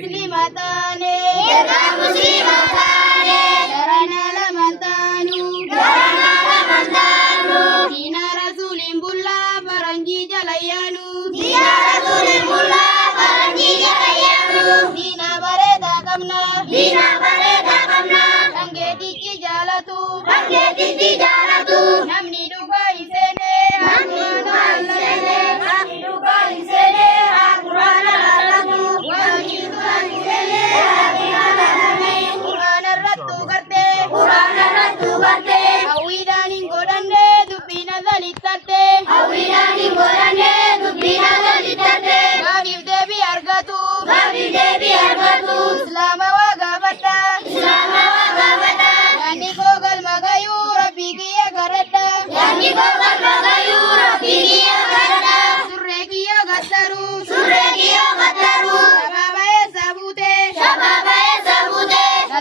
muslimatane darana lamantanu dina rasulin bulla faranji jalayanu dina bareda kamna angeti jalatu namni duba isene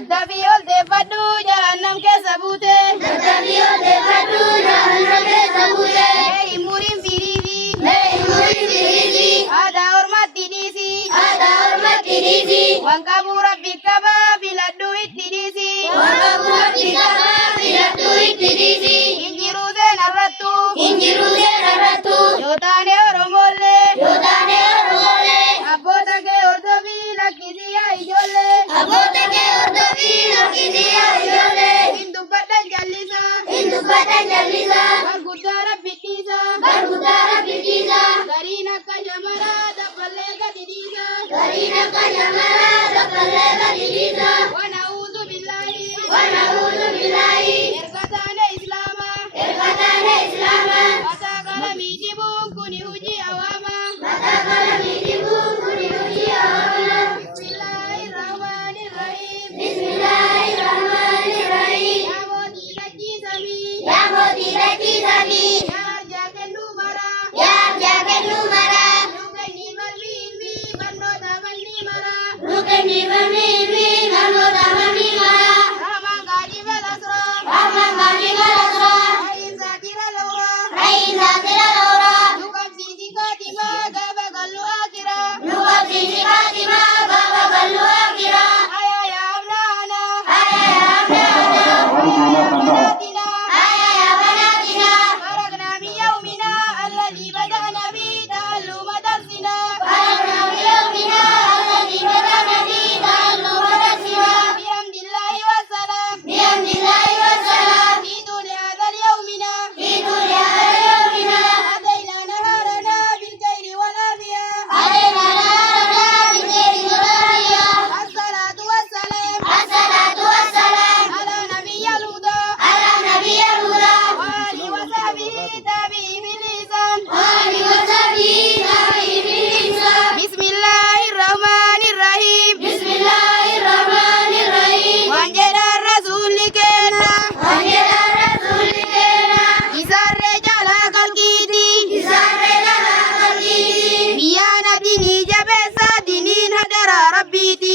Daviol de Fadu Jahannam ke sabute Murim firidi Ada hormat tidisi Wangkamu rabbika biladu tidisi Injiru de narratu Yotane oromole Abota ke ordobi lakisiya ijole Hindu badan jalisa Bargudara bitisa Garina kajamara dapalega didisa Wanauzu billahi Erkatane islama Matakala mijibun kuni uji awama Bismillahirrahmanirrahim Ya moti gaji sami Ya jaken lumara Nuken ni balmi bando tamanni mara Rahman gaji balasro Ain satira laura Nukam sisi katima gaba galu akira Aya ya abnana Faragna min yawmina alladhi bada'na bi ta'alluma darsina Bihamdillahi wa salam Fi tuli hadha yawmina Adayna naharana bil khairi wal afiya As-salatu wassalam Ala nabiyyil huda Wa alihi wa sahbihi tabi'i bil ihsan Bismillahirrahmanirrahim Wanjada rasulikena Isarre jala kalkiti Biyana dini jabesa dinin hadara rabbiti